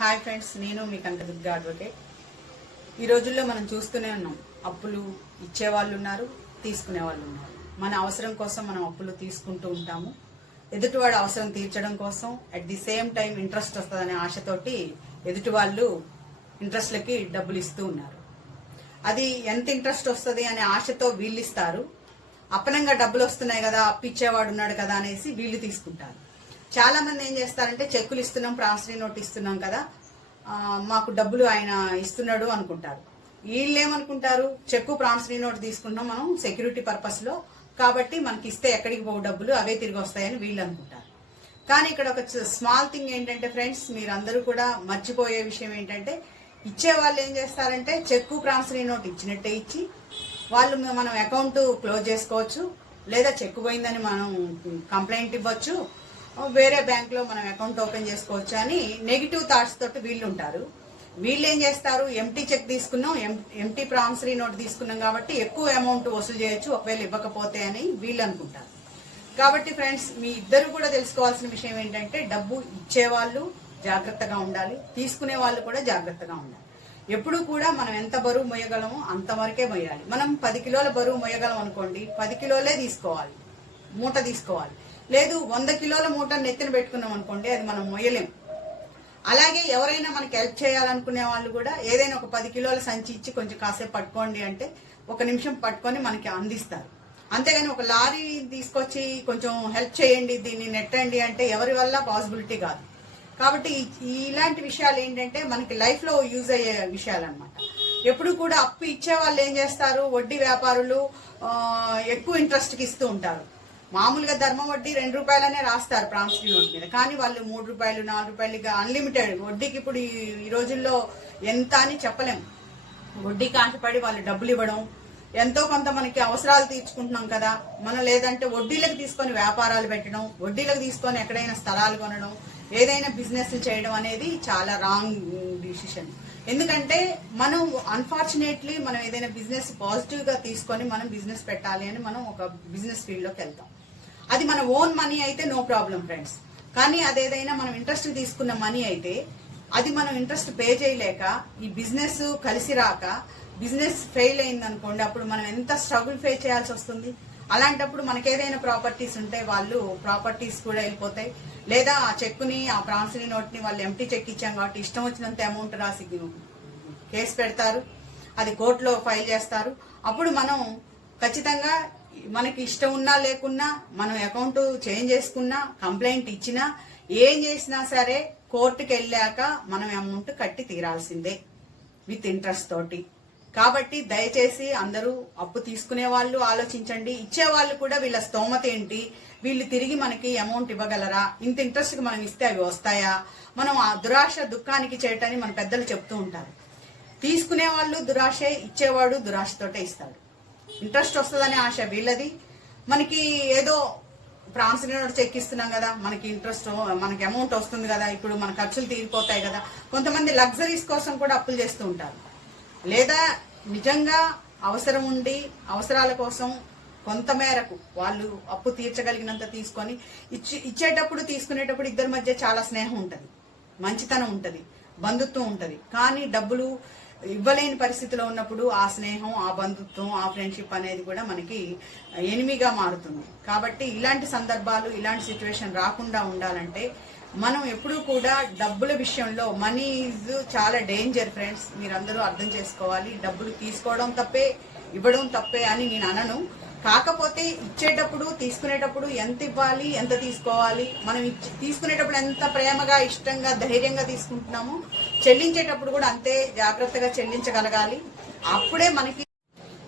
Hi friends నేను మీ Kanaka Durga advocate ఈ రోజుల్లో మనం చూస్తూనే ఉన్నాం అప్పులు ఇచ్చే వాళ్ళు ఉన్నారు తీసుకునే వాళ్ళు ఉన్నారు మన అవసరం కోసం మనం అప్పులు తీసుకుంటూ ఉంటాము. ఎదుటివాడు అవసరం తీర్చడం కోసం at the same time interest వస్తుందనే ఆశతోటి ఎదుటి వాళ్ళు ఇంట్రెస్ట్లకి డబ్బులు ఇస్తూ ఉన్నారు. అది ఎంత ఇంట్రెస్ట్ వస్తుంది అనే ఆశతో వీళ్ళు ఇస్తారు. అప్పనంగా డబ్బులు వస్తున్నాయి కదా అప్పిచ్చేవాడు ఉన్నాడు కదా అనేసి వీళ్ళు తీసుకుంటారు. చాలామంది ఏం చేస్తారంటే చెక్కులు ఇస్తున్నాం ప్రామిసరీ నోట్ ఇస్తున్నాం కదా. మాకు డబ్బులు ఆయన ఇస్తున్నాడు అనుకుంటారు. వీళ్ళు ఏమనుకుంటారు? చెక్కు ప్రామిసరీ నోట్ తీసుకుంటాం మనం సెక్యూరిటీ పర్పస్లో కాబట్టి మనకి ఇస్తే ఎక్కడికి పోవు డబ్బులు అవే తిరిగి వస్తాయని వీళ్ళు అనుకుంటారు. కానీ ఇక్కడ ఒక స్మాల్ థింగ్ ఏంటంటే ఫ్రెండ్స్ మీరందరూ కూడా మర్చిపోయే విషయం ఏంటంటే ఇచ్చే వాళ్ళు ఏం చేస్తారంటే చెక్కు ప్రామిసరీ నోట్ ఇచ్చినట్టే ఇచ్చి వాళ్ళు మనం అకౌంట్ క్లోజ్ చేసుకోవచ్చు లేదా చెక్కు పోయిందని మనం కంప్లైంట్ ఇవ్వచ్చు వేరే బ్యాంక్లో మనం అకౌంట్ ఓపెన్ చేసుకోవచ్చు అని నెగిటివ్ థాట్స్ తోటి వీళ్ళు ఉంటారు వీళ్ళు ఏం చేస్తారు? ఎంటీ చెక్ తీసుకున్నాం. ఎంటీ ప్రామిసరీ నోట్ తీసుకున్నాం కాబట్టి ఎక్కువ అమౌంట్ వసూలు చేయొచ్చు ఒకవేళ ఇవ్వకపోతే అని వీళ్ళు అనుకుంటారు కాబట్టి ఫ్రెండ్స్ మీ ఇద్దరు కూడా తెలుసుకోవాల్సిన విషయం ఏంటంటే డబ్బు ఇచ్చేవాళ్ళు జాగ్రత్తగా ఉండాలి తీసుకునే వాళ్ళు కూడా జాగ్రత్తగా ఉండాలి. ఎప్పుడు కూడా మనం ఎంత బరువు మొయ్యగలమో అంతవరకే మోయాలి. మనం పది కిలోల బరువు మొయ్యగలం అనుకోండి పది కిలోలే తీసుకోవాలి మూట తీసుకోవాలి. లేదు వంద కిలోల మూట నెత్తిన పెట్టుకున్నాం అనుకోండి అది మనం మొయ్యలేం. అలాగే ఎవరైనా మనకి హెల్ప్ చేయాలనుకునే వాళ్ళు కూడా ఏదైనా ఒక పది కిలోల సంచి ఇచ్చి కొంచెం కాసేపు పట్టుకోండి అంటే ఒక నిమిషం పట్టుకొని మనకి అందిస్తారు. అంతేగాని ఒక లారీ తీసుకొచ్చి కొంచెం హెల్ప్ చేయండి దీన్ని నెట్టండి అంటే ఎవరి వల్ల పాసిబిలిటీ కాదు. కాబట్టి ఇలాంటి విషయాలు ఏంటంటే మనకి లైఫ్లో యూజ్ అయ్యే విషయాలు అనమాట ఎప్పుడు కూడా అప్పు ఇచ్చే వాళ్ళు ఏం చేస్తారు? వడ్డీ వ్యాపారులు ఎక్కువ ఇంట్రెస్ట్కి ఇస్తూ ఉంటారు. మామూలుగా ధర్మం వడ్డీ రెండు రూపాయలనే రాస్తారు ప్రామిసరీ నోట్ మీద. కానీ వాళ్ళు మూడు రూపాయలు నాలుగు రూపాయలు ఇక అన్లిమిటెడ్ వడ్డీకి ఇప్పుడు ఈ- రోజుల్లో ఎంత అని చెప్పలేం వడ్డీ కాంటపడి వాళ్ళు డబ్బులు ఇవ్వడం ఎంతో కొంత మనకి అవసరాలు తీర్చుకుంటున్నాం కదా. మనం లేదంటే వడ్డీలకు తీసుకొని వ్యాపారాలు పెట్టడం వడ్డీలకు తీసుకొని ఎక్కడైనా స్థలాలు కొనడం ఏదైనా బిజినెస్ చేయడం అనేది చాలా రాంగ్ డిసిషన్ ఎందుకంటే మనం అన్ఫార్చునేట్లీ మనం ఏదైనా బిజినెస్ పాజిటివ్గా తీసుకొని మనం బిజినెస్ పెట్టాలి అని మనం ఒక బిజినెస్ ఫీల్డ్లోకి వెళ్తాం. అది మన ఓన్ మనీ అయితే నో ప్రాబ్లం ఫ్రెండ్స్ కానీ అదేదైనా మనం ఇంట్రెస్ట్ తీసుకున్న మనీ అయితే అది మనం ఇంట్రెస్ట్ పే చేయలేక ఈ బిజినెస్ కలిసి రాక బిజినెస్ ఫెయిల్ అయింది అనుకోండి అప్పుడు మనం ఎంత స్ట్రగుల్ ఫేస్ చేయాల్సి వస్తుంది? అలాంటప్పుడు మనకి ఏదైనా ప్రాపర్టీస్ ఉంటే వాళ్ళు ప్రాపర్టీస్ కూడా వెళ్ళిపోతాయి. లేదా ఆ చెక్కుని ఆ ప్రాన్సరీ నోట్ని వాళ్ళు ఎంటీ చెక్ ఇచ్చాం కాబట్టి ఇష్టం వచ్చినంత అమౌంట్ రాసి కేసు పెడతారు అది కోర్టులో ఫైల్ చేస్తారు. అప్పుడు మనం ఖచ్చితంగా మనకి ఇష్టం ఉన్నా లేకున్నా మనం అకౌంట్ చేంజ్ చేసుకున్నా కంప్లైంట్ ఇచ్చినా ఏం చేసినా సరే కోర్టుకి వెళ్ళాక మనం అమౌంట్ కట్టి తీరాల్సిందే విత్ ఇంట్రెస్ట్ తోటి. కాబట్టి దయచేసి అందరూ అప్పు తీసుకునే వాళ్ళు ఆలోచించండి. ఇచ్చే వాళ్ళు కూడా వీళ్ళ స్తోమత ఏంటి? వీళ్ళు తిరిగి మనకి అమౌంట్ ఇవ్వగలరా? ఇంత ఇంట్రెస్ట్కి మనం ఇస్తే అవి వస్తాయా? మనం ఆ దురాశ దుఃఖానికి చేయటని మన పెద్దలు చెప్తూ ఉంటారు. తీసుకునే వాళ్ళు దురాశే ఇచ్చేవాడు దురాశతోటే ఇస్తాడు. ఇంట్రెస్ట్ వస్తుందనే ఆశ వీళ్ళది. మనకి ఏదో ప్రాన్స్ నోట్ చెక్ ఇస్తున్నాం కదా మనకి ఇంట్రెస్ట్ మనకి అమౌంట్ వస్తుంది కదా ఇప్పుడు మన ఖర్చులు తీరిపోతాయి కదా. కొంతమంది లగ్జరీస్ కోసం కూడా అప్పులు చేస్తూ ఉంటారు. లేదా నిజంగా అవసరం ఉండి అవసరాల కోసం కొంత మేరకు వాళ్ళు అప్పు తీర్చగలిగినంత తీసుకొని ఇచ్చి ఇచ్చేటప్పుడు తీసుకునేటప్పుడు ఇద్దరి మధ్య చాలా స్నేహం ఉంటుంది. మంచితనం ఉంటుంది. బంధుత్వం ఉంటుంది. కానీ డబ్బులు ఇవ్వలేని పరిస్థితిలో ఉన్నప్పుడు ఆ స్నేహం ఆ బంధుత్వం ఆ ఫ్రెండ్షిప్ అనేది కూడా మనకి ఎనిమిగా మారుతుంది. కాబట్టి ఇలాంటి సందర్భాలు ఇలాంటి సిచ్యువేషన్ రాకుండా ఉండాలంటే మనం ఎప్పుడూ కూడా డబ్బుల విషయంలో మనీ ఈజ్ చాలా డేంజర్ ఫ్రెండ్స్. మీరందరూ అర్థం చేసుకోవాలి. డబ్బులు తీసుకోవడం తప్పే ఇవ్వడం తప్పే అని నేను అనను. కాకపోతే ఇచ్చేటప్పుడు తీసుకునేటప్పుడు ఎంత ఇవ్వాలి ఎంత తీసుకోవాలి మనం ఇచ్చి- తీసుకునేటప్పుడు ఎంత ప్రేమగా ఇష్టంగా ధైర్యంగా తీసుకుంటున్నామో చెల్లించేటప్పుడు కూడా అంతే జాగ్రత్తగా చెల్లించగలగాలి. అప్పుడే మనకి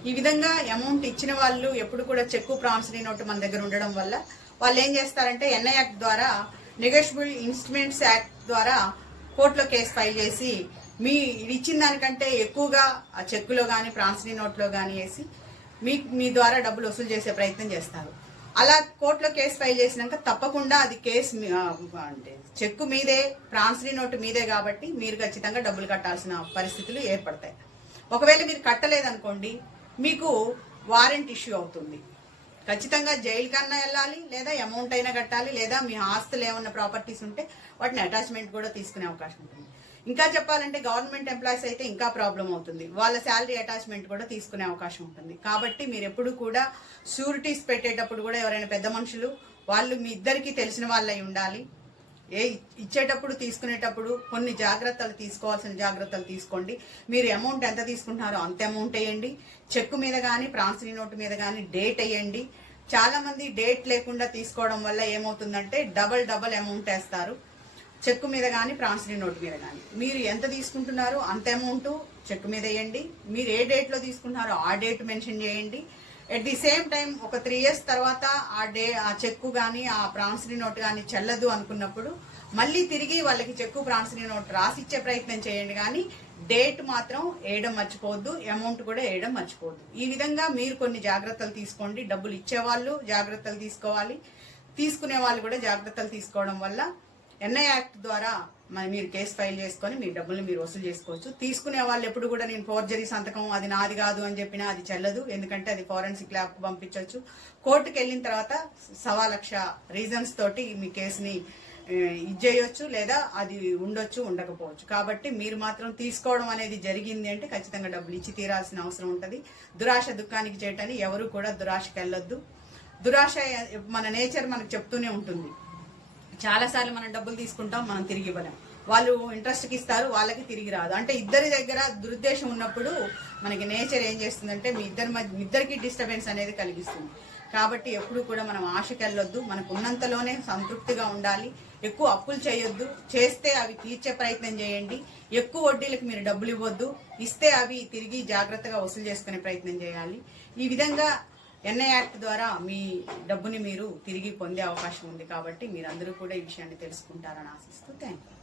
ఈ విధంగా అమౌంట్ ఇచ్చిన వాళ్ళు ఎప్పుడు కూడా చెక్కు ప్రామిసరీ నోట్ మన దగ్గర ఉండడం వల్ల వాళ్ళు ఏం చేస్తారంటే ఎన్ఐ యాక్ట్ ద్వారా నెగోషియబుల్ ఇన్స్ట్రుమెంట్స్ యాక్ట్ ద్వారా కోర్టులో కేసు ఫైల్ చేసి మీ ఇది ఇచ్చిన దానికంటే ఎక్కువగా ఆ చెక్కులో కానీ ప్రామిసరీ నోట్లో కానీ వేసి మీ మీ ద్వారా డబ్బులు వసూలు చేసే ప్రయత్నం చేస్తారు. అలా కోర్టులో కేసు ఫైల్ చేసినాక తప్పకుండా అది కేసు అంటే చెక్కు మీదే ప్రాన్సరీ నోటు మీదే కాబట్టి మీరు ఖచ్చితంగా డబ్బులు కట్టాల్సిన పరిస్థితులు ఏర్పడతాయి. ఒకవేళ మీరు కట్టలేదనుకోండి మీకు వారెంట్ ఇష్యూ అవుతుంది. ఖచ్చితంగా జైలు కన్నా వెళ్ళాలి లేదా అమౌంట్ అయినా కట్టాలి లేదా మీ ఆస్తులు ఏమన్నా ప్రాపర్టీస్ ఉంటే వాటిని అటాచ్మెంట్ కూడా తీసుకునే అవకాశం ఉంటుంది. ఇంకా చెప్పాలంటే గవర్నమెంట్ ఎంప్లాయీస్ అయితే ఇంకా ప్రాబ్లం అవుతుంది. వాళ్ళ శాలరీ అటాచ్మెంట్ కూడా తీసుకునే అవకాశం ఉంటుంది. కాబట్టి మీరు ఎప్పుడు కూడా షూరిటీస్ పెట్టేటప్పుడు కూడా ఎవరైనా పెద్ద మనుషులు వాళ్ళు మీ ఇద్దరికీ తెలిసిన వాళ్ళై ఉండాలి. ఏ ఇచ్చేటప్పుడు తీసుకునేటప్పుడు కొన్ని జాగ్రత్తలు తీసుకోవాల్సిన జాగ్రత్తలు తీసుకోండి. మీరు అమౌంట్ ఎంత తీసుకుంటున్నారో అంత అమౌంట్ వేయండి. చెక్కు మీద కానీ ప్రాన్సరీ నోట్ మీద కానీ డేట్ వేయండి. చాలా మంది డేట్ లేకుండా తీసుకోవడం వల్ల ఏమవుతుందంటే డబల్ డబల్ అమౌంట్ వేస్తారు. చెక్ మీద కానీ ప్రాన్సరీ నోట్ మీద కానీ మీరు ఎంత తీసుకుంటున్నారో అంత అమౌంట్ చెక్ మీద వేయండి. మీరు ఏ డేట్లో తీసుకుంటున్నారో ఆ డేట్ మెన్షన్ చేయండి. ఎట్ ది సేమ్ టైం ఒక త్రీ ఇయర్స్ తర్వాత ఆ డే ఆ చెక్కు కానీ ఆ ప్రాన్సరీ నోట్ కానీ చెల్లదు అనుకున్నప్పుడు మళ్ళీ తిరిగి వాళ్ళకి చెక్కు ప్రాన్సరీ నోట్ రాసిచ్చే ప్రయత్నం చేయండి కానీ డేట్ మాత్రం వేయడం మర్చిపోవద్దు అమౌంట్ కూడా వేయడం మర్చిపోవద్దు. ఈ విధంగా మీరు కొన్ని జాగ్రత్తలు తీసుకోండి. డబ్బులు ఇచ్చేవాళ్ళు జాగ్రత్తలు తీసుకోవాలి. తీసుకునే వాళ్ళు కూడా జాగ్రత్తలు తీసుకోవడం వల్ల ఎన్ఐ యాక్ట్ ద్వారా మరి మీరు కేసు ఫైల్ చేసుకొని మీ డబ్బులు మీరు వసూలు చేసుకోవచ్చు. తీసుకునే వాళ్ళు ఎప్పుడు కూడా నేను ఫోర్జరీ సంతకం అది నాది కాదు అని చెప్పినా అది చెల్లదు. ఎందుకంటే అది ఫోరెన్సిక్ ల్యాబ్కు పంపించవచ్చు కోర్టుకు వెళ్ళిన తర్వాత సవా లక్ష రీజన్స్ తోటి మీ కేసుని ఆ, ఇది లేదా అది ఉండొచ్చు ఉండకపోవచ్చు. కాబట్టి మీరు మాత్రం తీసుకోవడం అనేది జరిగింది అంటే ఖచ్చితంగా డబ్బులు ఇచ్చి తీరాల్సిన అవసరం ఉంటుంది. దురాశ దుఃఖానికి చేయటాన్ని ఎవరు కూడా దురాశకి వెళ్ళొద్దు. దురాశ మన నేచర్ మనకు చెప్తూనే ఉంటుంది. చాలా సార్లు మనం డబ్బులు తీసుకుంటాం మనం తిరిగి ఇవ్వలేం. వాళ్ళు ఇంట్రెస్ట్కి ఇస్తారు వాళ్ళకి తిరిగి రాదు. అంటే ఇద్దరి దగ్గర దురుద్దేశం ఉన్నప్పుడు మనకి నేచర్ ఏం చేస్తుందంటే మీ ఇద్దరి మధ్య ఇద్దరికి డిస్టర్బెన్స్ అనేది కలిగిస్తుంది. కాబట్టి ఎప్పుడు కూడా మనం ఆశకెళ్ళొద్దు. మనకు ఉన్నంతలోనే సంతృప్తిగా ఉండాలి. ఎక్కువ అప్పులు చేయొద్దు. చేస్తే అవి తీర్చే ప్రయత్నం చేయండి. ఎక్కువ వడ్డీలకు మీరు డబ్బులు ఇవ్వద్దు. ఇస్తే అవి తిరిగి జాగ్రత్తగా వసూలు చేసుకునే ప్రయత్నం చేయాలి. ఈ విధంగా ఎన్ఐ యాక్ట్ ద్వారా మీ డబ్బుని మీరు తిరిగి పొందే అవకాశం ఉంది కాబట్టి మీరందరూ కూడా ఈ విషయాన్ని తెలుసుకుంటారని ఆశిస్తూ థ్యాంక్ యూ